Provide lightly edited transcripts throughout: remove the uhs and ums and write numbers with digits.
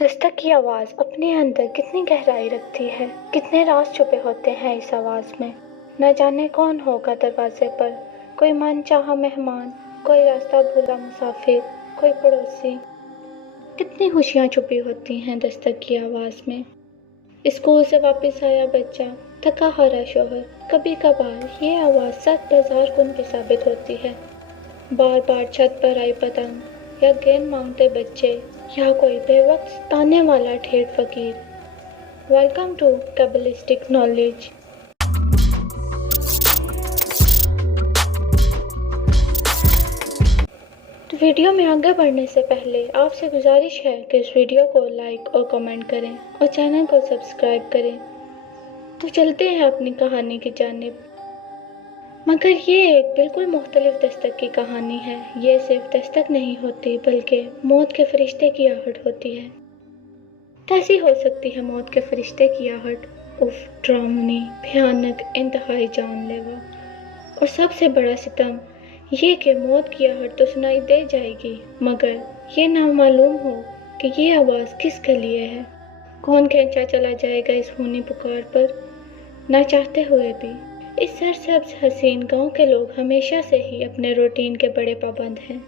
دستک کی آواز اپنے اندر کتنی گہرائی رکھتی ہے، کتنے راز چھپے ہوتے ہیں اس آواز میں۔ نہ جانے کون ہوگا دروازے پر، کوئی من چاہا مہمان، کوئی راستہ بھولا مسافر، کوئی پڑوسی۔ کتنی خوشیاں چھپی ہوتی ہیں دستک کی آواز میں۔ اسکول سے واپس آیا بچہ، تھکا ہارا شوہر، کبھی کبھار یہ آواز سخت بازار کن بھی ثابت ہوتی ہے۔ بار بار چھت پر آئی پتنگ، یا گیند مانگتے بچے، یا کوئی بے وقت ستانے والا ٹھیٹھ فقیر۔ Welcome to kabbalistic knowledge. تو ویڈیو میں آگے بڑھنے سے پہلے آپ سے گزارش ہے کہ اس ویڈیو کو لائک اور کمنٹ کریں اور چینل کو سبسکرائب کریں۔ تو چلتے ہیں اپنی کہانی کی جانب۔ مگر یہ ایک بالکل مختلف دستک کی کہانی ہے۔ یہ صرف دستک نہیں ہوتی بلکہ موت کے فرشتے کی آہٹ ہوتی ہے۔ کیسی ہو سکتی ہے موت کے فرشتے کی آہٹ؟ ڈراؤنی، بھیانک، انتہائی جان لیوا۔ اور سب سے بڑا ستم یہ کہ موت کی آہٹ تو سنائی دے جائے گی، مگر یہ نہ معلوم ہو کہ یہ آواز کس کے لیے ہے۔ کون کھینچا چلا جائے گا اس خونی پکار پر، نہ چاہتے ہوئے بھی۔ اس سرسبز حسین گاؤں کے لوگ ہمیشہ سے ہی اپنے روٹین کے بڑے پابند ہیں۔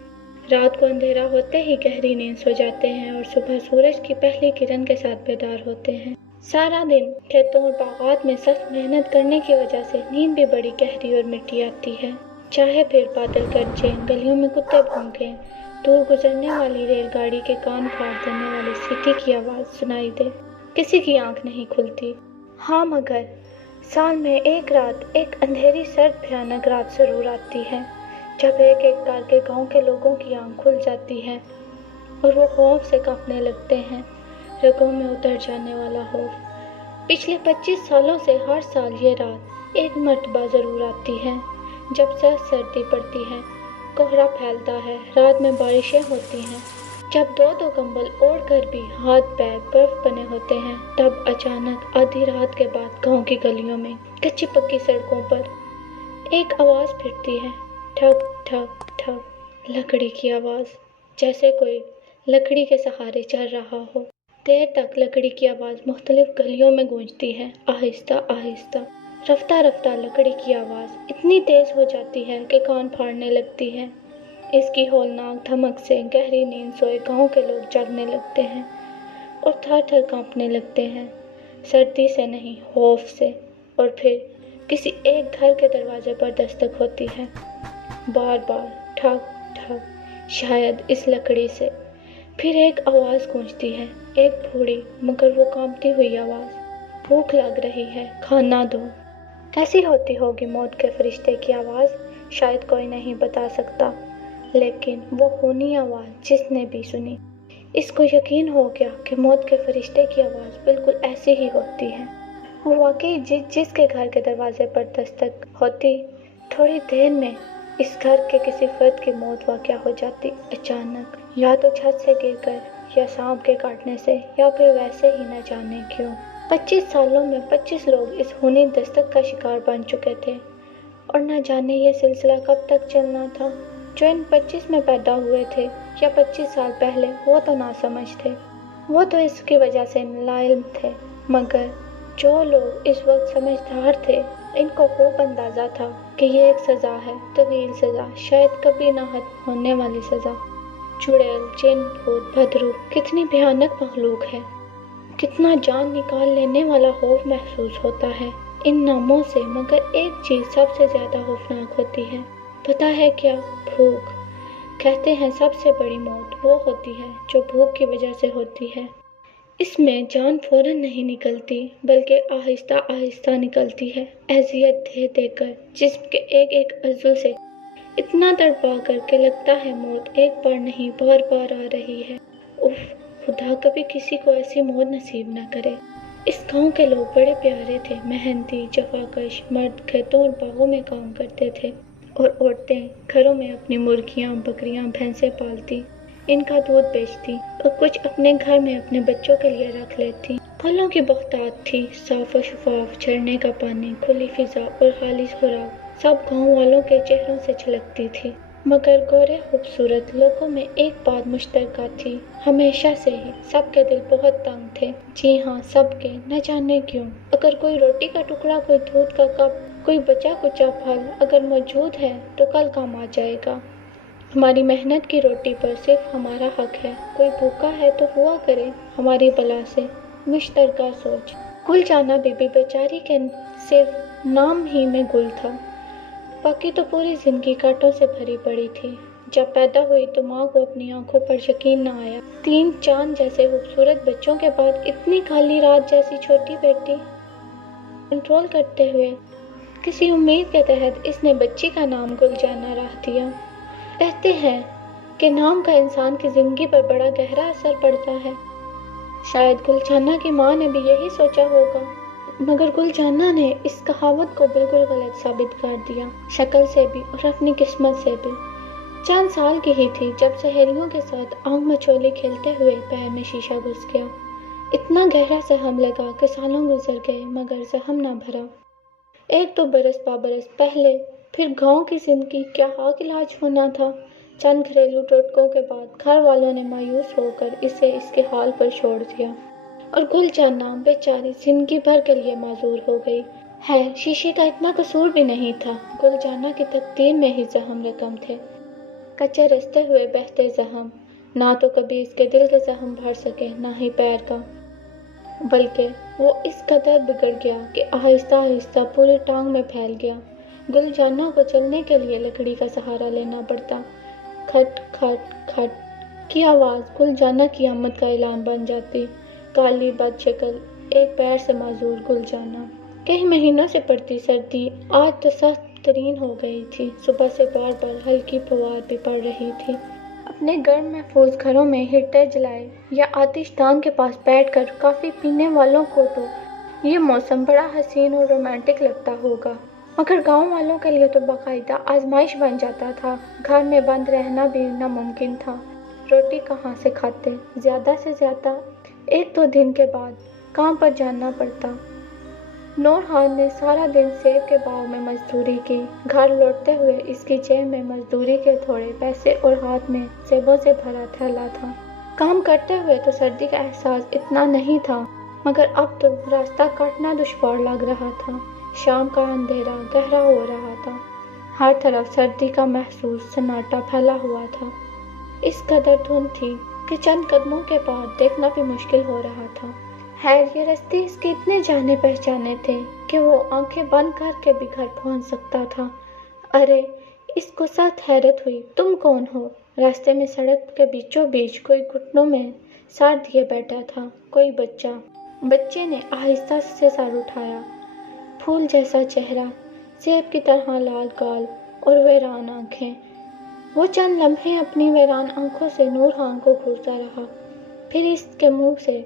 رات کو اندھیرا ہوتے ہی گہری نیند سو جاتے ہیں اور صبح سورج کی پہلی کرن کے ساتھ بیدار ہوتے ہیں۔ سارا دن کھیتوں اور باغات میں سخت محنت کرنے کی وجہ سے نیند بھی بڑی گہری اور میٹھی آتی ہے۔ چاہے پھر بادل گرجیں، گلیوں میں کتے بھونکیں، دور گزرنے والی ریل گاڑی کے کان پھاڑ دینے والی سیٹی کی آواز سنائی دے، کسی کی آنکھ نہیں کھلتی۔ ہاں مگر سال میں ایک رات، ایک اندھیری سرد بھیانک رات ضرور آتی ہے، جب ایک ایک کر کے گاؤں کے لوگوں کی آنکھ کھل جاتی ہے اور وہ خوف سے کانپنے لگتے ہیں، رگوں میں اتر جانے والا خوف۔ پچھلے 25 سالوں سے ہر سال یہ رات ایک مرتبہ ضرور آتی ہے، جب سخت سردی پڑتی ہے، کوہرا پھیلتا ہے، رات میں بارشیں ہوتی ہیں، جب دو کمبل اوڑھ کر بھی ہاتھ پیر برف بنے ہوتے ہیں، تب اچانک آدھی رات کے بعد گاؤں کی گلیوں میں کچی پکی سڑکوں پر ایک آواز پھرتی ہے، ٹھک ٹھک ٹھک، لکڑی کی آواز، جیسے کوئی لکڑی کے سہارے چل رہا ہو۔ دیر تک لکڑی کی آواز مختلف گلیوں میں گونجتی ہے، آہستہ آہستہ، رفتہ رفتہ لکڑی کی آواز اتنی تیز ہو جاتی ہے کہ کان پھاڑنے لگتی ہے۔ اس کی ہولناک دھمک سے گہری نیند سوئے گاؤں کے لوگ جاگنے لگتے ہیں اور تھر تھر کانپنے لگتے ہیں، سردی سے نہیں، خوف سے۔ اور پھر کسی ایک گھر کے دروازے پر دستک ہوتی ہے، بار بار، ٹھک ٹھک، شاید اس لکڑی سے۔ پھر ایک آواز گونجتی ہے، ایک بوڑھی مگر وہ کانپتی ہوئی آواز، بھوک لگ رہی ہے، کھانا دو۔ کیسی ہوتی ہوگی موت کے فرشتے کی آواز؟ شاید کوئی نہیں بتا سکتا، لیکن وہ خونی آواز جس نے بھی سنی، اس کو یقین ہو گیا کہ موت کے فرشتے کی آواز بالکل ایسی ہی ہوتی ہے۔ وہ واقعی جس کے گھر کے دروازے پر دستک ہوتی، تھوڑی دیر میں اس گھر کے کسی فرد کی موت واقع ہو جاتی، اچانک، یا تو چھت سے گر کر، یا سانپ کے کاٹنے سے، یا پھر ویسے ہی نہ جانے کیوں۔ 25 سالوں میں 25 لوگ اس خونی دستک کا شکار بن چکے تھے، اور نہ جانے یہ سلسلہ کب تک چلنا تھا۔ جو ان 25 میں پیدا ہوئے تھے یا 25 سال پہلے، وہ تو ناسمجھ تھے، وہ تو اس کی وجہ سے لا علم تھے، مگر جو لوگ اس وقت سمجھدار تھے، ان کو خوب اندازہ تھا کہ یہ ایک سزا ہے، طویل سزا، شاید کبھی نہ ختم ہونے والی سزا۔ چڑیل، جن، بھوت، بھدرو، کتنی بھیانک مخلوق ہے، کتنا جان نکال لینے والا خوف محسوس ہوتا ہے ان ناموں سے، مگر ایک چیز سب سے زیادہ خوفناک ہوتی ہے، پتہ ہے کیا؟ بھوک۔ کہتے ہیں سب سے بڑی موت وہ ہوتی ہے جو بھوک کی وجہ سے ہوتی ہے۔ اس میں جان فوراً نہیں نکلتی، بلکہ آہستہ آہستہ نکلتی ہے، اذیت دے دے کر، جسم کے ایک ایک عضو سے اتنا تڑپا کر کہ لگتا ہے موت ایک بار نہیں بار بار آ رہی ہے۔ خدا کبھی کسی کو ایسی موت نصیب نہ کرے۔ اس گاؤں کے لوگ بڑے پیارے تھے، محنتی، جفاکش، مرد کھیتوں اور باغوں میں کام کرتے تھے، اور عورتیں گھروں میں اپنی مرغیاں، بکریاں، بھینسیں پالتی، ان کا دودھ بیچتی، اور کچھ اپنے گھر میں اپنے بچوں کے لیے رکھ لیتی۔ پھلوں کی بہتات تھی، صاف و شفاف جھرنے کا پانی، کھلی فضا اور خالص خوراک، سب گاؤں والوں کے چہروں سے چھلکتی تھی۔ मगर गोरे खूबसूरत लोगों में एक बात मुश्तरका थी, हमेशा से ही सबके दिल बहुत तंग थे। जी हाँ, सबके, न जाने क्यों। अगर कोई रोटी का टुकड़ा, कोई दूध का कप, कोई बचा कुचा फल अगर मौजूद है तो कल काम आ जाएगा। हमारी मेहनत की रोटी पर सिर्फ हमारा हक है। कोई भूखा है तो हुआ करे हमारी बला से। मुश्तरका सोच। गुल जाना बीबी बेचारी के सिर्फ नाम ही में गुल था, बाकी तो पूरी जिंदगी कांटों से भरी पड़ी थी। जब पैदा हुई तो माँ को अपनी आंखों पर यकीन न आया। 3 चांद जैसे खूबसूरत बच्चों के बाद इतनी काली रात जैसी छोटी बेटी। कंट्रोल करते हुए किसी उम्मीद के तहत इसने बच्ची का नाम गुलजाना रख दिया। कहते हैं कि नाम का इंसान की जिंदगी पर बड़ा गहरा असर पड़ता है। शायद गुलजाना की माँ ने भी यही सोचा होगा, मगर गुलजाना ने इस कहावत को बिल्कुल गलत साबित कर दिया, शक्ल से भी और अपनी किस्मत से भी। चंद साल की ही थी जब सहेलियों के साथ आग मचोली खेलते हुए पैर में शीशा घुस गया। इतना गहरा जख्म लगा कि सालों गुजर गए मगर जख्म ना भरा। 1-2 बरस बरस पहले फिर गांव की जिंदगी क्या हाक इलाज होना था। चंद घरेलू टोटकों के बाद घर वालों ने मायूस होकर इसे इसके हाल पर छोड़ दिया और गुलजाना बेचारी जिंदगी भर के लिए माजूर हो गई। है, शीशे का इतना कसूर भी नहीं था। गुलजाना की तकदीर में ही जख्म रकम थे, कच्चे रस्ते हुए बहते जख्म। ना तो कभी इसके दिल के जख्म भर सके, ना ही पैर का, बल्कि वो इस कदर बिगड़ गया कि आहिस्ता आहिस्ता पूरी टांग में फैल गया। गुलजाना को चलने के लिए लकड़ी का सहारा लेना पड़ता। खट खट खट की आवाज़ गुलजाना की आमद का ऐलान बन जाती। काली बदशक्ल, एक पैर से माजूर गुलजाना। कई महीनों से पड़ती सर्दी आज तो सख्त तरीन हो गई थी। सुबह से बार बार हल्की फुहार भी पड़ रही थी। अपने गर्म महफूज घरों में हीटर जलाए या आतिशदान के पास बैठकर कॉफ़ी पीने वालों को तो ये मौसम बड़ा हसीन और रोमांटिक लगता होगा, मगर गांव वालों के लिए तो बाकायदा आजमाइश बन जाता था। घर में बंद रहना भी नामुमकिन था। रोटी कहाँ से खाते, ज़्यादा से ज़्यादा 1-2 दिन के बाद काम पर जाना पड़ता। नूरहान ने सारा दिन सेब के बाग में मजदूरी की। घर लौटते हुए इसकी जेब में मजदूरी के थोड़े पैसे और हाथ में सेबों से भरा थैला था। काम करते हुए तो सर्दी का एहसास इतना नहीं था, मगर अब तो रास्ता काटना दुश्वार लग रहा था। शाम का अंधेरा गहरा हो रहा था। हर तरफ सर्दी का महसूस सन्नाटा फैला हुआ था। इस कदर धुंध थी कि चंद कदमों के बाद देखना भी मुश्किल हो रहा था। खैर, ये रास्ते इसके इतने जाने पहचाने थे कि वो आंखें बंद करके भी घर पहुंच सकता था। अरे, इसको सख्त हैरत हुई। तुम कौन हो? रास्ते में सड़क के बीचों बीच कोई घुटनों में सर दिए बैठा था। कोई बच्चा। बच्चे ने आहिस्ता से सर उठाया। फूल जैसा चेहरा, सेब की तरह लाल गाल और वीरान आंखें। वो चंद लम्हे अपनी वीरान आंखों से नूरहान को घूरता रहा। फिर इसके मुंह से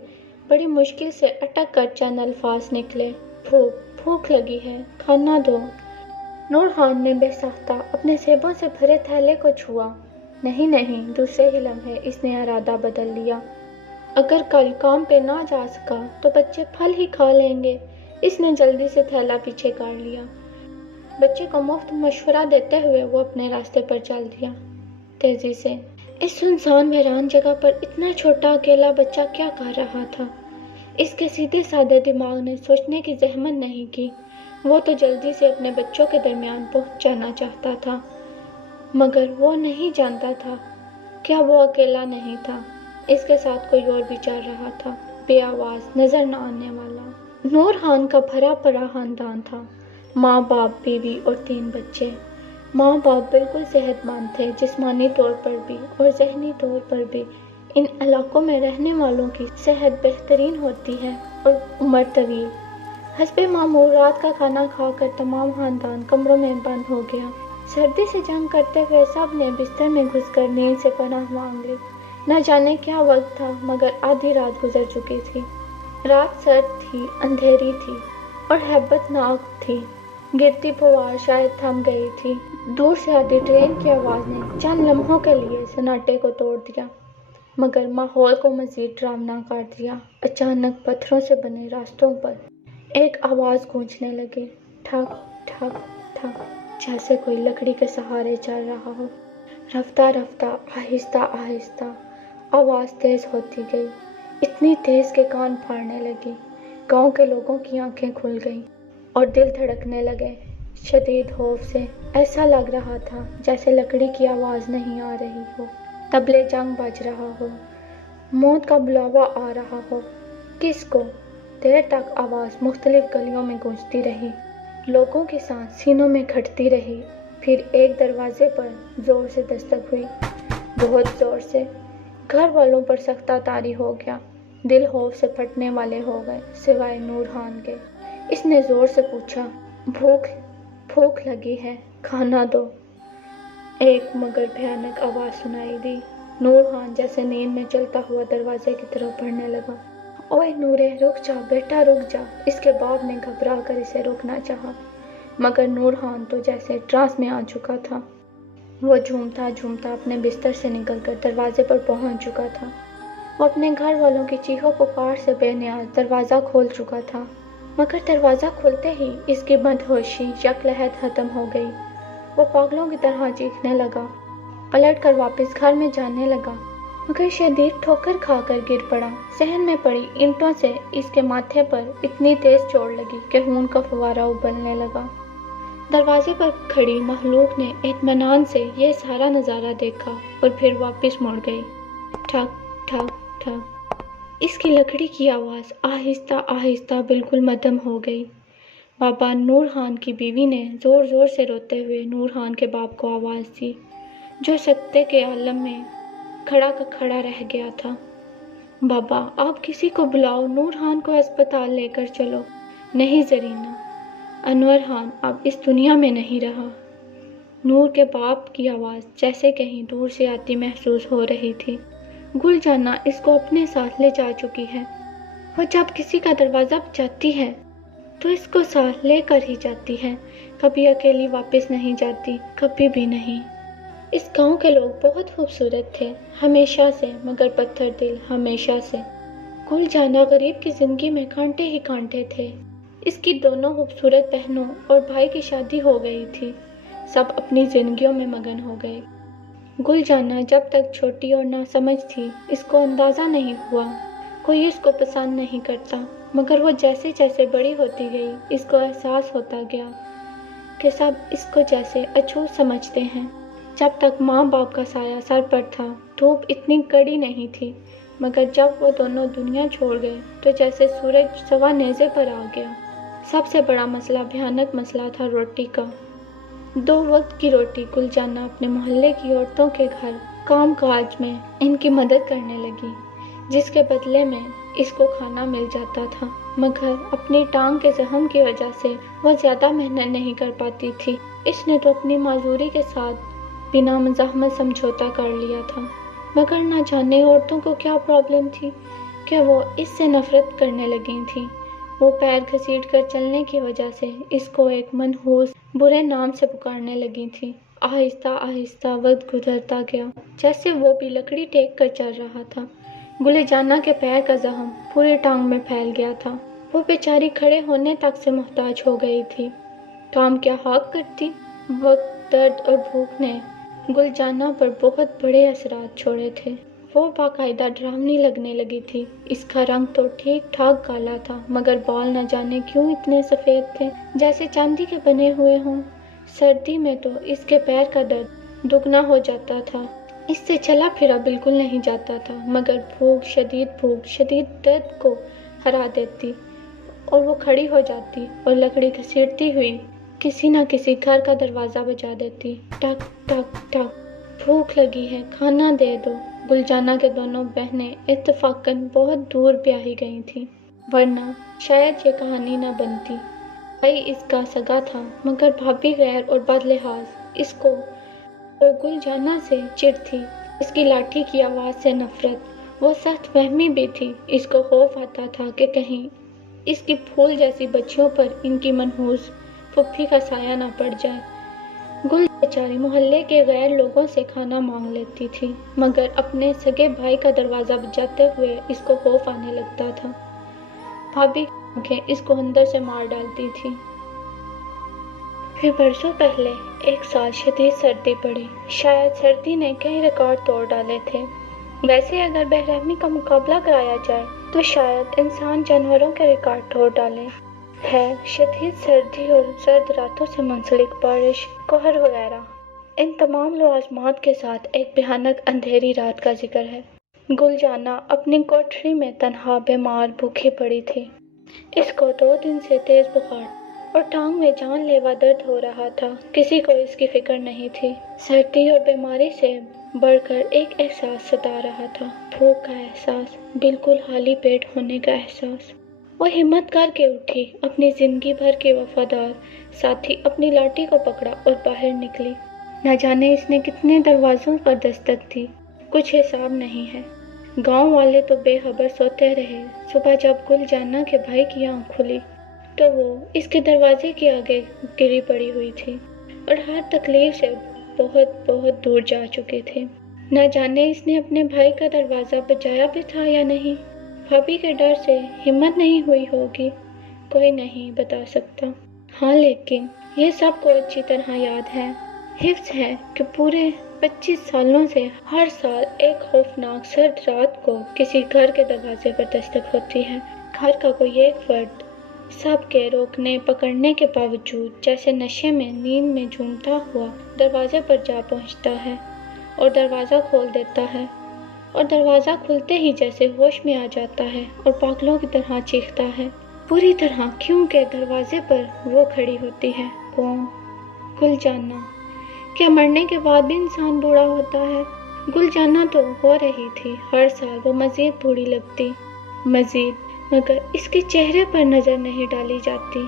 बड़ी मुश्किल से अटक कर चंद अल्फाज निकले। भूख लगी है, खाना दो। नूरहान ने बेसाख्ता अपने सेबों से भरे थैले को छुआ। नहीं नहीं, दूसरे ही लम्हे इसने इरादा बदल लिया। अगर कल काम पे ना जा सका तो बच्चे फल ही खा लेंगे। इसने जल्दी से थैला पीछे कर लिया। बच्चे को मुफ्त मशवरा देते हुए वो अपने रास्ते पर चल दिया। तेजी से इस सुनसान वीरान जगह पर इतना छोटा अकेला बच्चा क्या कर रहा था? इसके सीधे साधे दिमाग ने सोचने की जहमत नहीं की। वो तो जल्दी से अपने बच्चों के दरमियान पहुंच जाना चाहता था, मगर वो नहीं जानता था क्या वो अकेला नहीं था। इसके साथ कोई और भी चल रहा था, बेआवाज, नजर न आने वाला। नूरहान का भरा पड़ा खानदान था। माँ बाप, बीवी और 3 बच्चे। माँ बाप बिल्कुल सेहतमंद थे, जिस्मानी तौर पर भी और जहनी तौर पर भी। इन इलाकों में रहने वालों की सेहत बेहतरीन होती है और उम्र तवील। हस्बे मामूल रात का खाना खाकर तमाम खानदान कमरों में बंद हो गया। सर्दी से जंग करते हुए सब ने बिस्तर में घुसकर नींद से पनाह मांग ली। न जाने क्या वक्त था, मगर आधी रात गुजर चुकी थी। रात सर्द थी, अंधेरी थी और हैबतनाक थी। गिरती फुहार शायद थम गई थी। दूर से आती ट्रेन की आवाज़ ने चंद लम्हों के लिए सन्नाटे को तोड़ दिया, मगर माहौल को मज़ीद डरावना कर दिया। अचानक पत्थरों से बने रास्तों पर एक आवाज़ गूंजने लगी, ठक ठक ठक, जैसे कोई लकड़ी के सहारे चल रहा हो। رفتہ رفتہ آہستہ آہستہ آواز تیز ہوتی گئی، اتنی تیز کہ کان پھاڑنے لگی۔ گاؤں کے لوگوں کی آنکھیں کھل گئیں اور دل دھڑکنے لگے شدید خوف سے۔ ایسا لگ رہا تھا جیسے لکڑی کی آواز نہیں آ رہی ہو، طبلِ جنگ بج رہا ہو، موت کا بلاوا آ رہا ہو۔ کس کو؟ دیر تک آواز مختلف گلیوں میں گونجتی رہی، لوگوں کی سانس سینوں میں کھٹتی رہی۔ پھر ایک دروازے پر زور سے دستک ہوئی، بہت زور سے۔ گھر والوں پر سختہ طاری ہو گیا، دل خوف سے پھٹنے والے ہو گئے، سوائے نورخان کے۔ اس نے زور سے پوچھا، بھوک لگی ہے، کھانا دو۔ ایک مگر بھیانک آواز سنائی دی۔ نورخان جیسے نیند میں چلتا ہوا دروازے کی طرف بڑھنے لگا۔ اوئے نورے، رک جا بیٹا، رک جا۔ اس کے باپ نے گھبرا کر اسے روکنا چاہا، مگر نورخان تو جیسے ٹرانس میں آ چکا تھا۔ وہ جھومتا جھومتا اپنے بستر سے نکل کر دروازے پر پہنچ چکا تھا۔ وہ اپنے گھر والوں کی چیخو پکار سے بے نیاز دروازہ کھول چکا تھا، مگر دروازہ کھلتے ہی اس کی مدہوشی یکلحظ ختم ہو گئی۔ وہ پاگلوں کی طرح چیخنے لگا، پلٹ کر واپس گھر میں جانے لگا، مگر شدید ٹھوکر کھا کر گر پڑا۔ صحن میں پڑی اینٹوں سے اس کے ماتھے پر اتنی تیز چوٹ لگی کہ خون کا فوارہ ابلنے لگا۔ دروازے پر کھڑی مخلوق نے اطمینان سے یہ سارا نظارہ دیکھا اور پھر واپس مڑ گئی۔ ٹھک ٹھک ٹھک، اس کی لکڑی کی آواز آہستہ آہستہ بالکل مدھم ہو گئی۔ بابا نورخان کی بیوی نے زور زور سے روتے ہوئے نورخان کے باپ کو آواز دی، جو سکتے کے عالم میں کھڑا کا کھڑا رہ گیا تھا۔ بابا، آپ کسی کو بلاؤ، نورخان کو ہسپتال لے کر چلو۔ نہیں زرینہ، انور خان اب اس دنیا میں نہیں رہا۔ نور کے باپ کی آواز جیسے کہیں دور سے آتی محسوس ہو رہی تھی۔ گل جانہ اس کو اپنے ساتھ لے جا چکی ہے۔ وہ جب کسی کا دروازہ بجاتی ہے تو اس کو ساتھ لے کر ہی جاتی ہے، کبھی اکیلی واپس نہیں جاتی، کبھی بھی نہیں۔ اس گاؤں کے لوگ بہت خوبصورت تھے، ہمیشہ سے، مگر پتھر دل ہمیشہ سے۔ گل جانہ غریب کی زندگی میں کانٹے ہی کانٹے تھے۔ اس کی دونوں خوبصورت بہنوں اور بھائی کی شادی ہو گئی تھی، سب اپنی زندگیوں میں مگن ہو گئے۔ گل جانہ جب تک چھوٹی اور ناسمجھ تھی، اس کو اندازہ نہیں ہوا، کوئی اس کو پسند نہیں کرتا، مگر وہ جیسے جیسے بڑی ہوتی گئی، اس کو احساس ہوتا گیا کہ سب اس کو جیسے اچھوت سمجھتے ہیں۔ جب تک ماں باپ کا سایہ سر پر تھا، دھوپ اتنی کڑی نہیں تھی، مگر جب وہ دونوں دنیا چھوڑ گئے تو جیسے سورج سوا نیزے پر آ گیا۔ سب سے بڑا مسئلہ، بھیانک مسئلہ تھا روٹی کا۔ 2 وقت کی روٹی گل جانہ اپنے محلے کی عورتوں کے گھر کام کاج میں ان کی مدد کرنے لگی، جس کے بدلے میں اس کو کھانا مل جاتا تھا، مگر اپنی ٹانگ کے زخم کی وجہ سے وہ زیادہ محنت نہیں کر پاتی تھی۔ اس نے تو اپنی معذوری کے ساتھ بنا مزاحمت سمجھوتا کر لیا تھا، مگر نہ جانے عورتوں کو کیا پرابلم تھی کہ وہ اس سے نفرت کرنے لگی تھیں۔ وہ پیر گھسیٹ کر چلنے کی وجہ سے اس کو ایک منحوس برے نام سے پکارنے لگی تھی۔ آہستہ آہستہ وقت گزرتا گیا، جیسے وہ بھی لکڑی ٹیک کر چل رہا تھا۔ گل جانہ کے پیر کا زخم پوری ٹانگ میں پھیل گیا تھا، وہ بیچاری کھڑے ہونے تک سے محتاج ہو گئی تھی۔ کام کیا ہاک کرتی۔ وقت، درد اور بھوک نے گل جانہ پر بہت بڑے اثرات چھوڑے تھے۔ وہ باقاعدہ ڈراؤنی لگنے لگی تھی۔ اس کا رنگ تو ٹھیک ٹھاک کالا تھا، مگر بال نہ جانے کیوں اتنے سفید تھے، جیسے چاندی کے بنے ہوئے ہوں۔ سردی میں تو اس کے پیر کا درد دگنا ہو جاتا تھا، اس سے چلا پھرا بالکل نہیں جاتا تھا، مگر بھوک شدید درد کو ہرا دیتی اور وہ کھڑی ہو جاتی اور لکڑی گھسیٹتی ہوئی کسی نہ کسی گھر کا دروازہ بجا دیتی۔ ٹک ٹک ٹک، بھوک لگی ہے، کھانا دے دو۔ گل جانہ کے دونوں بہنیں اتفاقاً بہت دور بیاہی گئی تھیں، ورنہ شاید یہ کہانی نہ بنتی۔ بھائی اس کا سگا تھا، مگر بھابھی غیر اور بد لحاظ، اس کو وہ گل جانہ سے چڑ تھی، اس کی لاٹھی کی آواز سے نفرت، وہ سخت فہمی بھی تھی۔ اس کو خوف آتا تھا کہ کہیں اس کی پھول جیسی بچیوں پر ان کی منحوس پھپھی کا سایہ نہ پڑ جائے۔ گل بیچاری محلے کے غیر لوگوں سے کھانا مانگ لیتی تھی، مگر اپنے سگے بھائی کا دروازہ بجاتے ہوئے اس کو خوف آنے لگتا تھا۔ بھابھی کی آنکھیں اس کو اندر سے مار ڈالتی تھی۔ پھر برسوں پہلے एक साल शदीद सर्दी पड़ी। शायद सर्दी ने कई रिकॉर्ड तोड़ डाले थे। वैसे अगर बेरहमी का मुकाबला कराया जाए तो शायद इंसान जानवरों के रिकॉर्ड तोड़ डाले। है शदीद सर्दी और सर्द रातों से मुंसलिक बारिश, कोहर वगैरह, इन तमाम लवाज़मात के साथ एक भयानक अंधेरी रात का जिक्र है। गुलजाना अपनी कोठरी में तन्हा बीमार भूखी पड़ी थी। इसको 2 दिन से तेज बुखार और टांग में जानलेवा दर्द हो रहा था। किसी को इसकी फिक्र नहीं थी। सर्दी और बीमारी से बढ़कर एक एहसास सता रहा था, भूख का एहसास, बिल्कुल खाली पेट होने का एहसास। वो हिम्मत करके उठी, अपनी जिंदगी भर के वफादार साथी अपनी लाठी को पकड़ा और बाहर निकली। न जाने इसने कितने दरवाजों पर दस्तक दी, कुछ हिसाब नहीं है। गांव वाले तो बेखबर सोते रहे। सुबह जब गुलजाना के भाई की आंख खुली तो वो इसके दरवाजे के आगे गिरी पड़ी हुई थी और हर तकलीफ से बहुत बहुत दूर जा चुकी थी। न जाने इसने अपने भाई का दरवाज़ा बजाया भी था या नहीं। भाभी के डर से हिम्मत नहीं हुई होगी, कोई नहीं बता सकता। हाँ, लेकिन ये सबको अच्छी तरह याद है, हिफ्ज है कि पूरे 25 सालों से हर साल एक खौफनाक सर्द रात को किसी घर के दरवाजे पर दस्तक होती है। घर का कोई एक फर्द सबके रोकने पकड़ने के बावजूद जैसे नशे में नींद में झूमता हुआ दरवाजे पर जा पहुंचता है और दरवाज़ा खोल देता है, और दरवाज़ा खुलते ही जैसे होश में आ जाता है और पागलों की तरह चीखता है पूरी तरह, क्योंकि दरवाजे पर वो खड़ी होती है। कौन? गुलजाना। क्या मरने के बाद भी इंसान बूढ़ा होता है? गुलजाना तो हो रही थी, हर साल वो मज़ीद बूढ़ी लगती, मज़ीद, मगर इसके चेहरे पर नज़र नहीं डाली जाती।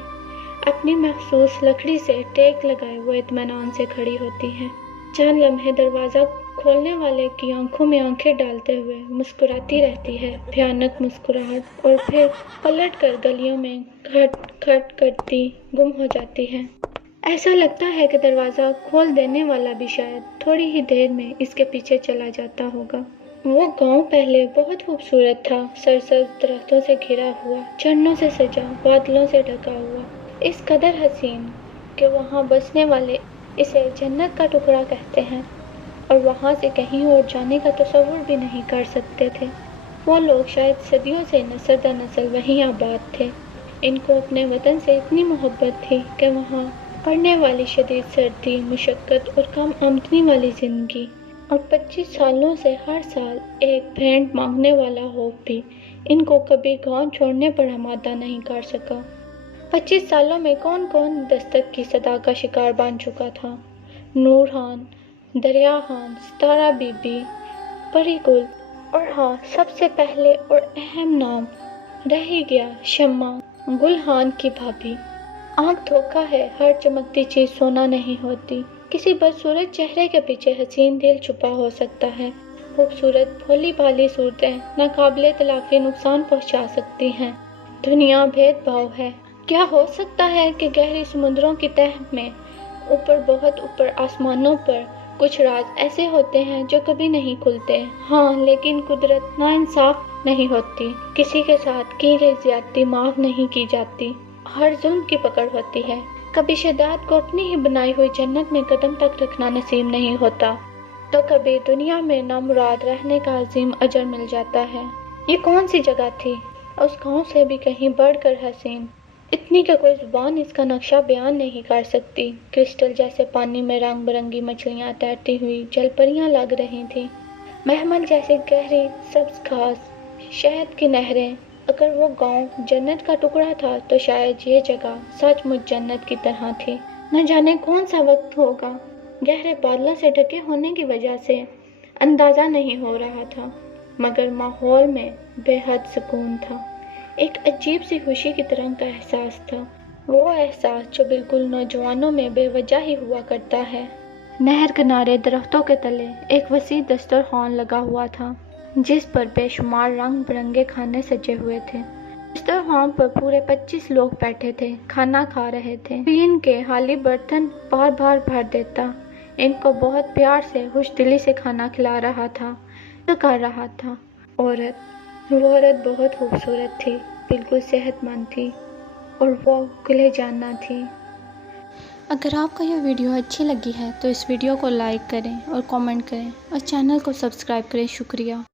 अपनी महसूस लकड़ी से टेक लगाए वो इत्मीनान से खड़ी होती है। चंद लम्हे दरवाज़ा खोलने वाले की आंखों में आंखें डालते हुए मुस्कुराती रहती है, भयानक मुस्कुराहट, और फिर पलट कर गलियों में खट खट करती गुम हो जाती है। ऐसा लगता है कि दरवाज़ा खोल देने वाला भी शायद थोड़ी ही देर में इसके पीछे चला जाता होगा। वो गांव पहले बहुत खूबसूरत था, सरसब्ज दरख्तों से घिरा हुआ, झरनों से सजा, बादलों से ढका हुआ, इस कदर हसीन कि वहाँ बसने वाले इसे जन्नत का टुकड़ा कहते हैं और वहाँ से कहीं और जाने का तसव्वुर भी नहीं कर सकते थे। वो लोग शायद सदियों से नस्ल दर नस्ल वहीं आबाद थे। इनको अपने वतन से इतनी मोहब्बत थी कि वहाँ पड़ने वाली शदीद सर्दी, मुशक्क़त और कम आमदनी वाली ज़िंदगी, और 25 सालों से हर साल एक भेंट मांगने वाला होप भी इनको कभी गांव छोड़ने पर आमादा नहीं कर सका। 25 सालों में कौन कौन दस्तक की सदा का शिकार बन चुका था। नूर खान, दरिया खान, सितारा बीबी, परी गुल, और हाँ, सबसे पहले और अहम नाम रह ही गया शम्मा, गुल खान की भाभी। आँख धोखा है, हर चमकती चीज़ सोना नहीं होती। किसी बदसूरत चेहरे के पीछे हसीन दिल छुपा हो सकता है। खूबसूरत भोली भाली सूरतें नाकाबिले तलाफी नुकसान पहुंचा सकती हैं। दुनिया भेदभाव है। क्या हो सकता है कि गहरी समुद्रों की तह में, ऊपर, बहुत ऊपर आसमानों पर कुछ राज ऐसे होते हैं जो कभी नहीं खुलते। हाँ, लेकिन कुदरत नाइंसाफ नहीं होती। किसी के साथ की गई ज्यादती माफ नहीं की जाती। हर जुल्म की पकड़ होती है। कभी शिद्दत को अपनी ही बनाई हुई जन्नत में कदम तक रखना नसीब नहीं होता, तो कभी दुनिया में नामुराद रहने का अजीम अजर मिल जाता है। ये कौन सी जगह थी? उस गांव से भी कहीं बढ़कर हसीन, इतनी कि कोई जुबान इसका नक्शा बयान नहीं कर सकती। क्रिस्टल जैसे पानी में रंग बिरंगी मछलियाँ तैरती हुई जलपरियाँ लग रही थीं। महमल जैसे गहरी सब्ज घास, शहद की नहरें। अगर वो गांव जन्नत का टुकड़ा था तो शायद ये जगह सचमुच जन्नत की तरह थी। न जाने कौन सा वक्त होगा। गहरे बादलों से ढके होने की वजह से अंदाज़ा नहीं हो रहा था, मगर माहौल में बेहद सुकून था। एक अजीब सी खुशी की तरह का एहसास था, वो एहसास जो बिल्कुल नौजवानों में बेवजह ही हुआ करता है। नहर किनारे दरख्तों के तले एक वसी दस्तरखान लगा हुआ था, जिस पर बेशुमार रंग बिरंगे खाने सजे हुए थे। दस्तरखान पर पूरे 25 लोग बैठे थे, खाना खा रहे थे। पीन के खाली बर्तन बार बार भर देता इनको बहुत प्यार से, खुशदिली से खाना खिला रहा था, तो कर रहा था। वो औरत बहुत खूबसूरत थी, बिल्कुल सेहतमंद थी, और वो गुलजाना थी। اگر آپ کو یہ ویڈیو اچھی لگی ہے تو اس ویڈیو کو لائک کریں اور کامنٹ کریں اور چینل کو سبسکرائب کریں. شکریہ.